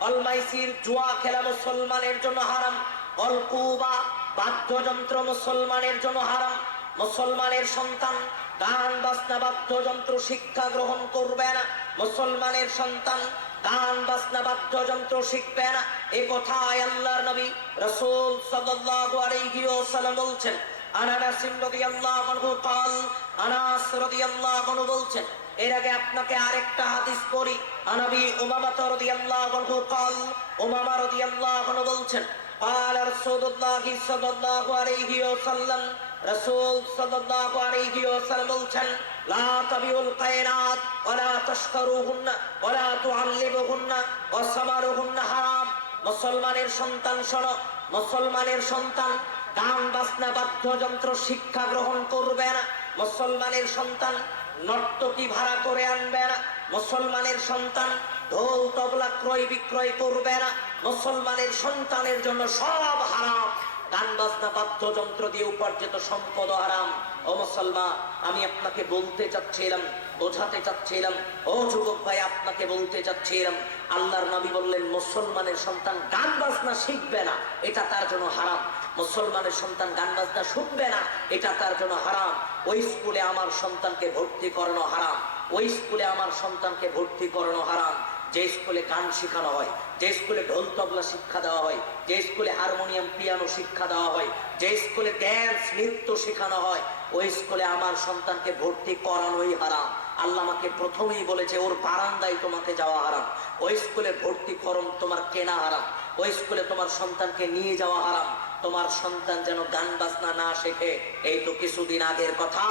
আল মাইসির, জুয়া খেলা মুসলমানের জন্য হারাম। অল কুবা, বাদ্যযন্ত্র মুসলমানের জন্য হারাম। মুসলমানের সন্তান গান বাজনা বাদ্যযন্ত্র শিক্ষা গ্রহণ করবে না। মুসলমানের সন্তান গান বাজনা বাদ্যযন্ত্র শিখবে না। এই কথায় আল্লাহর নবী রাসূল সাল্লাল্লাহু আলাইহি ওয়াসাল্লাম বলছেন। আনাস রাদিয়াল্লাহু আনহু قال, আনাস রাদিয়াল্লাহু আনহু বলছেন। এর আগে আপনাকে আরেকটা হাদিস পড়ি। আনবী উমামা রাদিয়াল্লাহু আনহু قال, উমামা রাদিয়াল্লাহু আনহু বলছেন قال রাসূলুল্লাহ সাল্লাল্লাহু আলাইহি ওয়াসাল্লাম, রাসূল সাল্লাল্লাহু আলাইহি ওয়াসাল্লাম বলছেন লা তাবিউল কায়নাত ওয়ালা তাশকারুহুন্না ওয়ালা তুআল্লিমুহুন্না ওয়া সামারুহুন্না হারাম। মুসলমানের সন্তান শোনো, মুসলমানের সন্তান গান বাজনা বাদ্যযন্ত্র শিক্ষা গ্রহণ করবে না। মুসলমানের সন্তান নর্তকী ভাড়া করে আনবে না। মুসলমানের সন্তান ঢোল তবলা ক্রয় বিক্রয় করবে না। মুসলমানের সন্তানের জন্য সব হারাম। গান বাজনা বাদ্যযন্ত্র দিয়ে উপার্জিত সম্পদ হারাম। ও মুসলমান, আমি আপনাকে বলতে চাচ্ছিলাম, বোঝাতে চাচ্ছিলাম, ও যুবক ভাই আপনাকে বলতে চাচ্ছিলাম, আল্লাহর নবী বললেন মুসলমানের সন্তান গান বাজনা শিখবে না, এটা তার জন্য হারাম। মুসলমানের সন্তান গান বাজনা শুনবে না, এটা তার জন্য হারাম। ওই স্কুলে আমার সন্তানকে ভর্তি করানো হারাম। ওই স্কুলে আমার সন্তানকে ভর্তি করানো হারাম। যে স্কুলে গান শেখানো হয়, যে স্কুলে ঢোল তবলা শিক্ষা দেওয়া হয়, যে স্কুলে হারমোনিয়াম পিয়ানো শিক্ষা দেওয়া হয়, যে স্কুলে ড্যান্স নৃত্য শেখানো হয়, ওই স্কুলে আমার সন্তানকে ভর্তি করানোই হারাম। আল্লাহ আমাকে প্রথমেই বলেছে ওর বারান্দায় তোমাকে যাওয়া হারাম। ওই স্কুলে ভর্তি ফরম তোমার কেনা হারাম। ওই স্কুলে তোমার সন্তানকে নিয়ে যাওয়া হারাম। তোমার সন্তান যেন গান বাজনা না শেখে। এই তো কিছুদিন আগের কথা,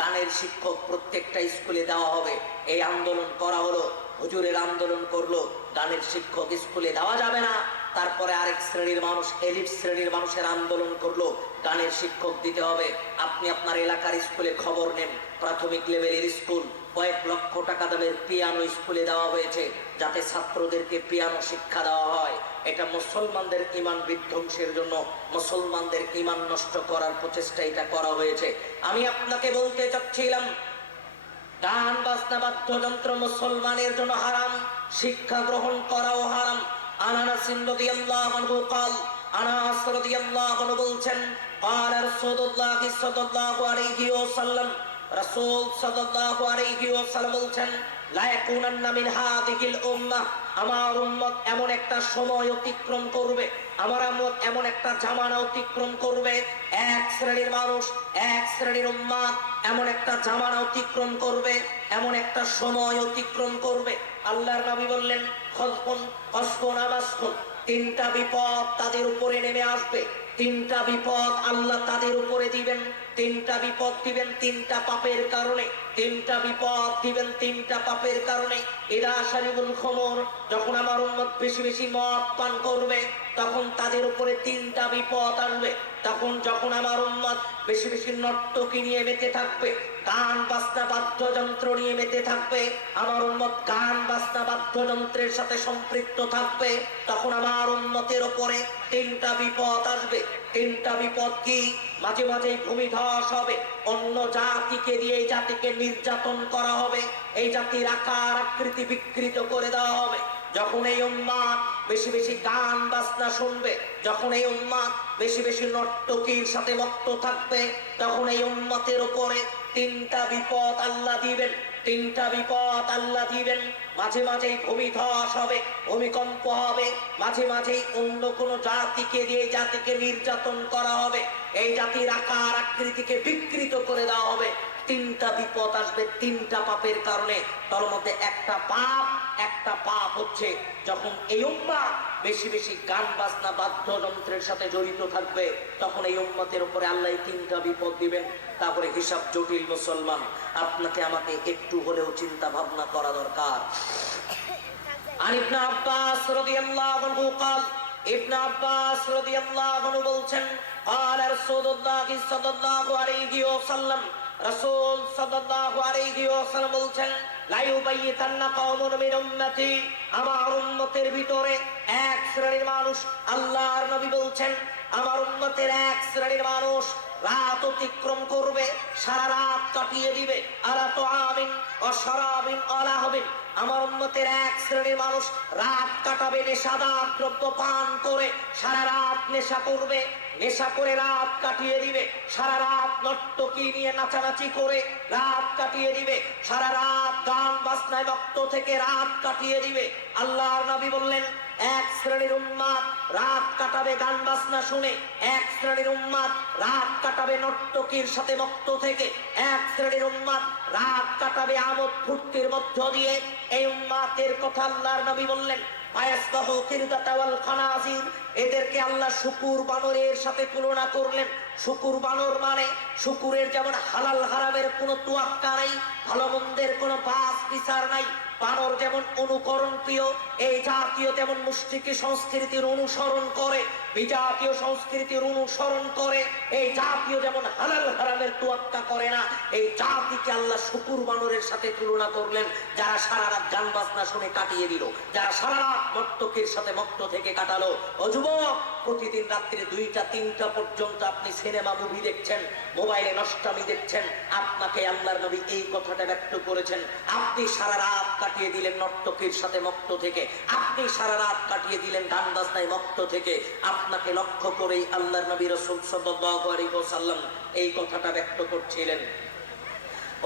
গানের শিক্ষক প্রত্যেকটা স্কুলে দেওয়া হবে, এই আন্দোলন করা হলো। হুজুরের আন্দোলন করলো, গানের শিক্ষক স্কুলে দেওয়া যাবে না। তারপরে আরেক শ্রেণীর মানুষ, এলিট শ্রেণীর মানুষের আন্দোলন করলো, গানের শিক্ষক দিতে হবে। আপনি আপনার এলাকার স্কুলে খবর নেন, প্রাথমিক লেভেলের স্কুল কয়েক লক্ষ টাকা দামের পিয়ানো স্কুলে দেওয়া হয়েছে, যাতে ছাত্রদেরকে পিয়ানো শিক্ষা দেওয়া হয়। এটা মুসলমানদের ঈমান বিধ্বংসের জন্য, মুসলমানদের ঈমান নষ্ট করার প্রচেষ্টা এটা করা হয়েছে। আমি আপনাকে বলতে চাচ্ছিলাম, গান বাজনা বাদ্যযন্ত্র মুসলমানের জন্য হারাম, শিক্ষা গ্রহণ করাও হারাম। আনাস রাদিয়াল্লাহু আনহু قال, আনাস রাদিয়াল্লাহু আনহু বলছেন قال রাসূলুল্লাহ সাল্লাল্লাহু আলাইহি ওয়াসাল্লাম, রাসূল সাল্লাল্লাহু আলাইহি ওয়াসাল্লাম বলছেন লা ইয়াকুনান্না মিন হাযিহিল উম্মাহ, আমার উম্মত এমন একটা সময় অতিক্রম করবে, আমার উম্মত এমন একটা জামানা অতিক্রম করবে, এক শ্রেণীর মানুষ, এক শ্রেণীর উম্মত এমন একটা জামানা অতিক্রম করবে, এমন একটা সময় অতিক্রম করবে। আল্লাহর নবী বললেন খসফুন খসফুন আমাসফুন, তিনটা বিপদ তাদের উপরে নেমে আসবে। তিনটা বিপদ আল্লাহ তাদের উপরে দিবেন। তিনটা বিপদ দিবেন তিনটা পাপের কারণে। তিনটা বিপদ দিবেন তিনটা পাপের কারণে। ইদা শারিবুল খমর, যখন আমার উম্মত বেশি বেশি মদ পান করবে, তখন তাদের উপরে তিনটা বিপদ আসবে। তখন যখন আমার উম্মত বেশি বেশি নর্তকী নিয়ে মেতে থাকবে, গান বাজনা বাদ্যযন্ত্র নিয়ে মেতে থাকবে, আমার উম্মত গান বাজনা বাদ্যযন্ত্রের সাথে সম্পৃক্ত থাকবে, তখন আমার উম্মতের উপরে তিনটা বিপদ আসবে। তিনটা বিপদ কি? মাঝে মাঝে ভূমিধস হবে, অন্য জাতিকে দিয়ে এই জাতিকে নির্যাতন করা হবে, এই জাতির আকার আকৃতি বিকৃত করে দেওয়া হবে। যখন এই উম্মাত বেশি বেশি গান বাজনা শুনবে, যখন এই উম্মাত বেশি বেশি নর্তকীর সাথে মত্ত থাকবে, তখন এই উম্মতের উপরে তিনটা বিপদ আল্লাহ দিবেন। তিনটা বিপদ আল্লাহ দিবেন। মাঝে মাঝেই ভূমিধস হবে, ভূমিকম্প হবে, মাঝে মাঝেই অন্য কোনো জাতিকে দিয়ে জাতিকে নির্যাতন করা হবে, এই জাতির আকার আকৃতিকে বিকৃত করে দেওয়া হবে। তিনটা বিপদ আসবে তিনটা পাপের কারণে। তার মধ্যে একটা পাপ হচ্ছে যখন এই উম্মাহ বেশি বেশি গান বাজনা বাদ্যযন্ত্রের সাথে জড়িত থাকবে, তখন এই উম্মতের উপরে আল্লাহ তিনটা বিপদ দিবেন। তারপরে হিসাব জটিল। মুসলমান, আপনাকে আমাকে একটু হলেও চিন্তা ভাবনা করা দরকার। আর ইবনে আব্বাস রাদিয়াল্লাহু আনহু قال ইবনে আব্বাস রাদিয়াল্লাহু আনহু বলছেন قال رسول الله صلى الله عليه وسلم রাসূল সাল্লাল্লাহু আলাইহি ওয়াসাল্লাম বলছেন লা ইউবাইতান্না কওমুন মিন উম্মতি, আমার উম্মতের ভিতরে এক শ্রেণীর মানুষ, আল্লাহর নবী বলছেন আমার উম্মতের এক শ্রেণীর মানুষ রাত অতিক্রম করবে, সারা রাত কাটিয়ে দিবে, আলা তুআমিন ওয়া শারাবিন আলা হবিন, আমার উম্মতের এক শ্রেণীর মানুষ রাত কাটাবে নেশাদার দ্রব্য পান করে, সারা রাত নেশা করবে, নেশা করে রাত কাটিয়ে দিবে, সারা রাত নর্তকী নিয়ে নাচানাচি করে রাত কাটিয়ে দিবে, সারা রাত গান বাজনায় মত্ত থেকে রাত কাটিয়ে দিবে। আল্লাহর নবী বললেন এক শ্রেণীর উম্মাত রাত কাটাবে গান বাজনা শুনে, এক শ্রেণীর উম্মাত রাত কাটাবে নর্তকীর সাথে মত্ত থেকে, এক শ্রেণীর উম্মাত রাত কাটাবে আমোদ ফুর্তির মধ্য দিয়ে। এই উম্মাতের কথা আল্লাহর নবী বললেন ফায়াসবাহু কিরদাতা ওয়াল খানাজির, এদেরকে আল্লাহ শুকুর বানরের সাথে তুলনা করলেন। শুকুর বানর মানে শুকুরের যেমন হালাল হারামের কোনো তোয়াক্কা নাই, ভালো মন্দের কোনো বাস বিচার নাই, বানর যেমন অনুকরণ প্রিয়, এই জাতীয় তেমন মুশরিকি সংস্কৃতির অনুসরণ করে, বিজাতীয় সংস্কৃতির অনুসরণ করে, এই জাতীয় যেমন হালাল হারামের তোয়াক্কা করে না, এই জাতিকে আল্লাহ শুকুর বানরের সাথে তুলনা করলেন, যারা সারা রাত গান বাজনা শুনে কাটিয়ে দিল, যারা সারা রাত নর্তকীর সাথে মত্ত থেকে কাটালো। ও যুবক, প্রতিদিন রাত্রে 2টা 3টা পর্যন্ত আপনি সিনেমা মুভি দেখছেন, মোবাইলে নষ্টামি দেখছেন, আপনাকে আল্লাহর নবী এই কথাটা ব্যক্ত করেছেন। আপনি সারা রাত কাটিয়ে দিলেন নর্তকীর সাথে মত্ত থেকে, আপনি সারা রাত কাটিয়ে দিলেন গান বাজনায় মত্ত থেকে, আপনাকে লক্ষ্য করেই আল্লাহর নবী রাসূল সাল্লাল্লাহু আলাইহি ওয়াসাল্লাম এই কথাটা ব্যক্ত করছিলেন।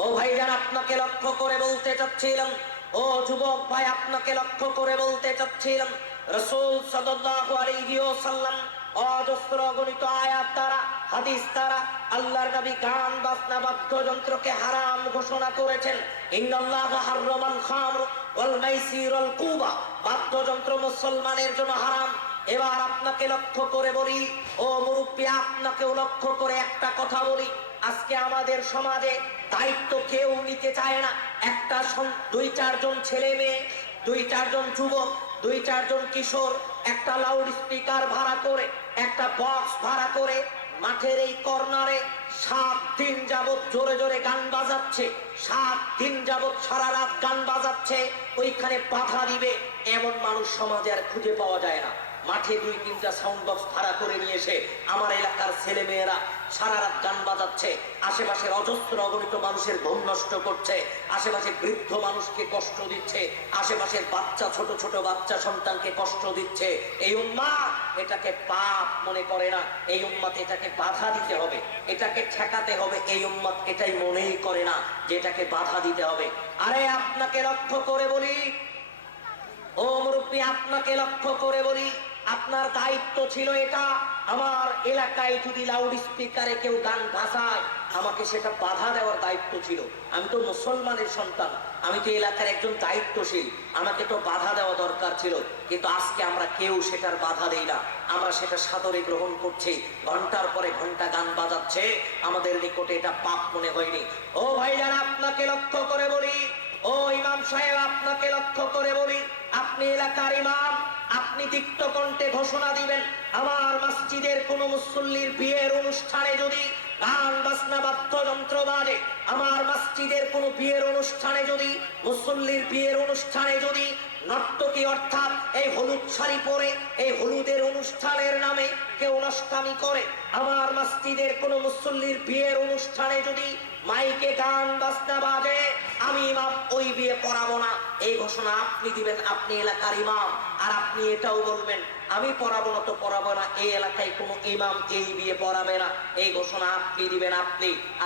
ও ভাইজান, আপনাকে লক্ষ্য করে বলতে চাচ্ছিলাম, ও যুবক ভাই, আপনাকে লক্ষ্য করে বলতে চাচ্ছিলাম, রাসূল সাল্লাল্লাহু আলাইহি ওয়াসাল্লাম অজস্র গণিত আয়াত দ্বারা, হাদিস দ্বারা আল্লাহর নবী গান বাজনা বাদ্যযন্ত্রকে হারাম ঘোষণা করেছেন। ইন্নাল্লাহা হাররামাল খামর ওয়াল মাইসির ওয়াল কুবা, বাদ্যযন্ত্র মুসলমানের জন্য হারাম। এবার আপনাকে লক্ষ্য করে বলি, ও মুরব্বী, আপনাকেও লক্ষ্য করে একটা কথা বলি, আজকে আমাদের সমাজে দায়িত্ব কেউ নিতে চায় না। একটা 2-4 জন ছেলে মেয়ে, 2-4 জন যুবক, 2-4 জন কিশোর একটা লাউড স্পিকার ভাড়া করে, একটা বক্স ভাড়া করে মাঠের এই কর্নারে 7 দিন যাবত জোরে জোরে গান বাজাচ্ছে, 7 দিন যাবত সারা রাত গান বাজাচ্ছে। ওইখানে বাধা দিবে এমন মানুষ সমাজে আর খুঁজে পাওয়া যায় না। মাঠে 2-3টা সাউন্ড বক্স ভাড়া করে নিয়ে এসে আমার এলাকার ছেলে মেয়েরা সারা রাত গান বাজাচ্ছে, আশেপাশের অজস্র অগণিত মানুষের ঘুম নষ্ট করছে, আশেপাশে বৃদ্ধ মানুষকে কষ্ট দিচ্ছে, আশেপাশের বাচ্চা, ছোট ছোট বাচ্চা সন্তানকে কষ্ট দিচ্ছে। এই উম্মাত এটাকে পাপ মনে করে না, এই উম্মাত এটাকে বাধা দিতে হবে, এটাকে ঠেকাতে হবে। এই উম্মাত এটাই মনেই করে না যে এটাকে বাধা দিতে হবে। আরে আপনাকে লক্ষ্য করে বলি, ও মুরব্বী, আপনাকে লক্ষ্য করে বলি, আপনার দায়িত্ব ছিল এটা, আমার এলাকায় যদি লাউড স্পিকারে কেউ গান বাজায় আমাকে সেটা বাধা দেওয়ার দায়িত্ব ছিল। আমি তো মুসলমানের সন্তান, আমি তো এলাকার একজন দায়িত্বশীল, আমাকে তো বাধা দেওয়া দরকার ছিল। কিন্তু আজকে আমরা কেউ সেটার বাধা দেই না, আমরা সেটা সাদরে গ্রহণ করছি। ঘন্টার পরে ঘন্টা গান বাজাচ্ছে, আমাদের নিকটে এটা পাপ মনে হয়নি। ও ভাইজান, আপনাকে লক্ষ্য করে বলি, ও ইমাম সাহেব, আপনাকে লক্ষ্য করে বলি, আপনি এলাকার ইমাম, আপনি তিক্ত কণ্ঠে ঘোষণা দিবেন আমার মসজিদের কোন মুসল্লির বিয়ের অনুষ্ঠানে যদি গান বাজনা বাদ্যযন্ত্র বাজে, আমার মসজিদের কোন বিয়ের অনুষ্ঠানে যদি, মুসল্লির বিয়ের অনুষ্ঠানে যদি নর্তকী অর্থাৎ এই হলুদ শাড়ি পরে এই হলুদের অনুষ্ঠানের নামে কেউ নষ্টামি করে, আমার মসজিদের কোন মুসল্লির বিয়ের অনুষ্ঠানে যদি মাইকে গান বাজনা বাজে, আমি ইমাম ওই বিয়ে পড়াবো না। এই ঘোষণা আপনি দিবেন, আপনি এলাকার ইমাম, আর আপনি এটাও বলবেন আমি পড়াবো না তো পড়াবো না, এই এলাকায় কোনো ইমাম এই বিয়ে পড়াবে না। এই ঘোষণা আপনি দিবেন,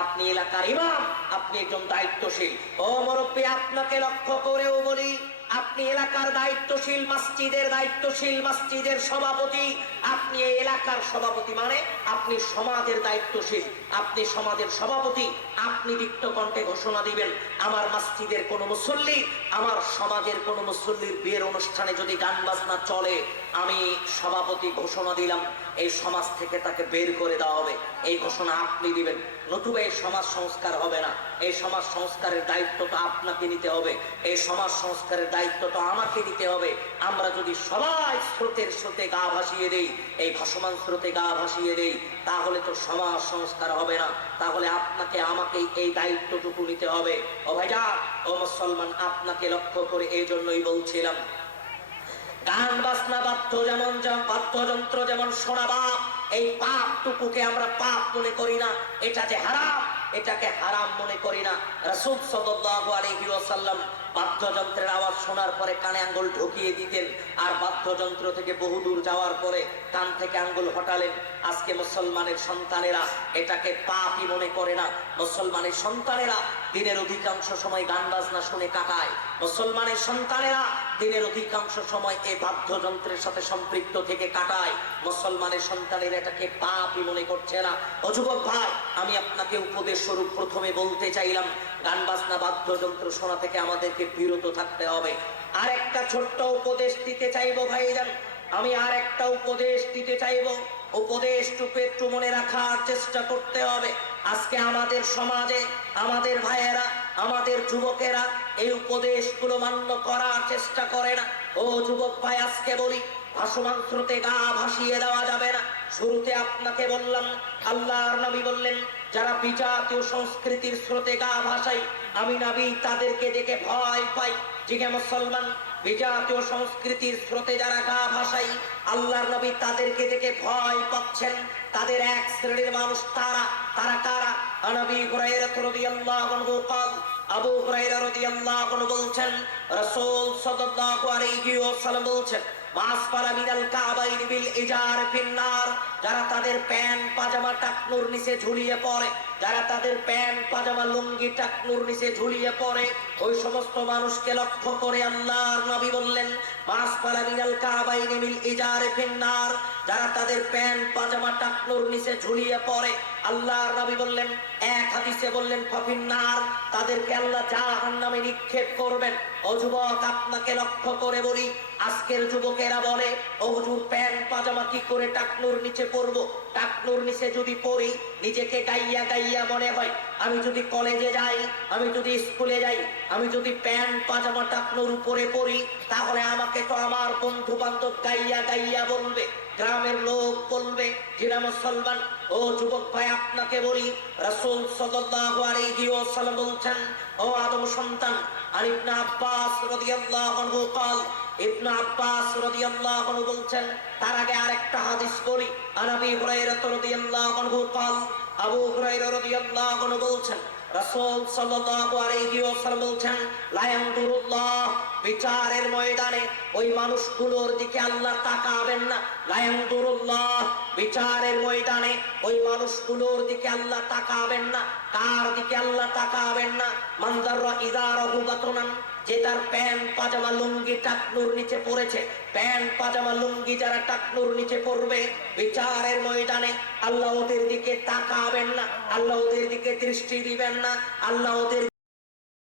আপনি এলাকার ইমাম, আপনি একজন দায়িত্বশীল। ও মুরব্বী, আপনাকে লক্ষ্য করেও বলি, আপনি এলাকার দায়িত্বশীল, মসজিদের দায়িত্বশীল, মসজিদের সভাপতি, আপনি এই এলাকার সভাপতি, মানে আপনি সমাজের দায়িত্বশীল, আপনি সমাজের সভাপতি। আপনি তিক্ত কণ্ঠে ঘোষণা দিবেন আমার মসজিদের কোন মুসল্লি, আমার সমাজের কোন মুসল্লির বিয়ের অনুষ্ঠানে যদি গান বাজনা চলে আমি সভাপতি ঘোষণা দিলাম এই সমাজ থেকে তাকে বের করে দেওয়া হবে, এই ঘোষণা আপনি দিবেন, নতুবা এই সমাজ সংস্কার হবে না। এই সমাজ সংস্কারের দায়িত্ব তো আপনাকে নিতে হবে, এই সমাজ সংস্কারের দায়িত্ব তো আমাকে নিতে হবে। আমরা যদি সবাই স্রোতের স্রোতে গা ভাসিয়ে দেই, এই ভাসমান স্রোতে গা ভাসিয়ে দেই, তাহলে তো সমাজ সংস্কার হবে না। তাহলে আপনাকে আমাকে এই দায়িত্বটুকু নিতে হবে। ও ভাইজান, ও মুসলমান, আপনাকে লক্ষ্য করে এই জন্যই বলছিলাম, গান বাজনা বাদ্যযন্ত্র যেমন শোনাবা, এই পাপটুকুকে আমরা পাপ মনে করি না, এটা যে হারাম এটাকে হারাম মনে করি না। রাসূল সাল্লাল্লাহু আলাইহি ওয়াসাল্লাম বাদ্যযন্ত্রের আওয়াজ শোনার পরে কানে আঙ্গুল ঢুকিয়ে দিতেন, আর বাদ্যযন্ত্র থেকে বহুদূর যাওয়ার পরে কান থেকে আঙ্গুল হটালেন। আজকে মুসলমানের সন্তানেরা এটাকে পাপই মনে করে না। মুসলমানের সন্তানেরা দিনের অধিকাংশ সময় গান বাজনা শুনে কাটায়। মুসলমানের সন্তানেরা দিনের অধিকাংশ সময় এই বাদ্যযন্ত্রের সাথে সম্পৃক্ত থেকে কাটায়। মুসলমানের সন্তানেরা এটাকে পাপই মনে করছে না। ও যুবক ভাই, আমি আপনাকে উপদেশ স্বরূপ প্রথমে বলতে চাইলাম, গান বাজনা বাদ্যযন্ত্র শোনা থেকে আমাদেরকে বিরত থাকতে হবে। আর একটা ছোট্ট উপদেশ দিতে চাইবো ভাইজান, আমি আর একটা উপদেশ দিতে চাইবো। উপদেশটুকু একটু মনে রাখার চেষ্টা করতে হবে। আজকে আমাদের সমাজে আমাদের ভাইয়েরা, আমাদের যুবকেরা এই উপদেশগুলো মান্য করার চেষ্টা করে না। ও যুবক ভাই, আজকে বলি, ভাসমান স্রোতে গা ভাসিয়ে দেওয়া যাবে না। শুরুতে আপনাকে বললাম, আল্লাহর নবী বললেন, যারা বিজাতীয় সংস্কৃতির স্রোতে গা ভাসাই, আমি নবী তাদেরকে দেখে ভয় পাই। জিজ্ঞে মুসলমান, বিজাতীয় সংস্কৃতির স্রোতে যারা গা ভাসাই, আল্লাহর নবী তাদেরকে দেখে ভয় পাচ্ছেন। তাদের এক শ্রেণীর মানুষ, তারা কারা? নবী হুরায়রা রাদিয়াল্লাহু আনহু قال, আবু হুরায়রা রাদিয়াল্লাহু আনহু বলছেন, রাসূল সাল্লাল্লাহু আলাইহি ওয়াসাল্লাম বলছেন, মাসফালা মিনাল কাবাইনি বিল ইজার ফিন্নার, যারা তাদের প্যান্ট পাজামা টাকনুর নিচে ঝুলিয়ে পড়ে, যারা তাদের প্যান্ট পাজামা লুঙ্গি টাকনুর নিচে ঝুলিয়ে পড়ে, ওই সমস্ত মানুষকে লক্ষ্য করে আল্লাহর নবী বললেন, মাসফালা মিনাল কাবাইনি বিল ইজার ফিন্নার, যারা তাদের প্যান্ট পাজামা টাকনুর নিচে ঝুলিয়ে পড়ে, আল্লাহর নবী বললেন, এক হাদিসে বললেন ফিন্নার, তাদেরকে আল্লাহ জাহান্নামে নিক্ষেপ করবেন। ও যুবক, আপনাকে লক্ষ্য করে বলি, আজকের যুবকেরা বলে, ও হুজুর, প্যান্ট পাজামা কি করে টাকনুর নিচে পরবো? টাকনুর নিচে যদি পড়ি নিজেকে গাইয়া গাইয়া মনে হয়। আমি যদি কলেজে যাই, আমি যদি স্কুলে যাই, আমি যদি প্যান্ট পাজামা টাকনুর উপরে পড়ি, তাহলে আমাকে তো আমার বন্ধু বান্ধব গাইয়া গাইয়া বলবে, গ্রামের লোক বলবে। জিনা মুসলমান, ও যুবক ভাই, আপনাকে বলি, রাসূল সাল্লাল্লাহু আলাইহি ওয়াসাল্লাম বলছেন, ও আদম সন্তান, আর ইবনে আব্বাস রাদিয়াল্লাহু আনহু قال, ইবনে আব্বাস রাদিয়াল্লাহু আনহু বলছেন, তার আগে আরেকটা হাদিস বলি। আবু হুরায়রা রাদিয়াল্লাহু আনহু قال, আবু হুরায়রা রাদিয়াল্লাহু আনহু বলছেন, রাসূল সাল্লাল্লাহু আলাইহি ওয়াসাল্লাম বলছেন, লা ইয়ানদুরুল্লাহ, বিচারের ময়দানে ওই মানুষগুলোর দিকে আল্লাহ তাকাবেন না। লা ইয়ানদুরুল্লাহ, বিচারের ময়দানে ওই মানুষগুলোর দিকে আল্লাহ তাকাবেন না। কার দিকে আল্লাহ তাকাবেন না? মানজাররা ইজারাহু বাতনান, যে তার প্যান্ট পাজামা লুঙ্গি টাকনুর নিচে পড়েছে, প্যান্ট পাজামা লুঙ্গি যারা টাকনুর নিচে পড়বে, বিচারের ময়দানে আল্লাহ ওদের দিকে তাকাবেন না, আল্লাহ ওদের দিকে দৃষ্টি দিবেন না, আল্লাহ ওদের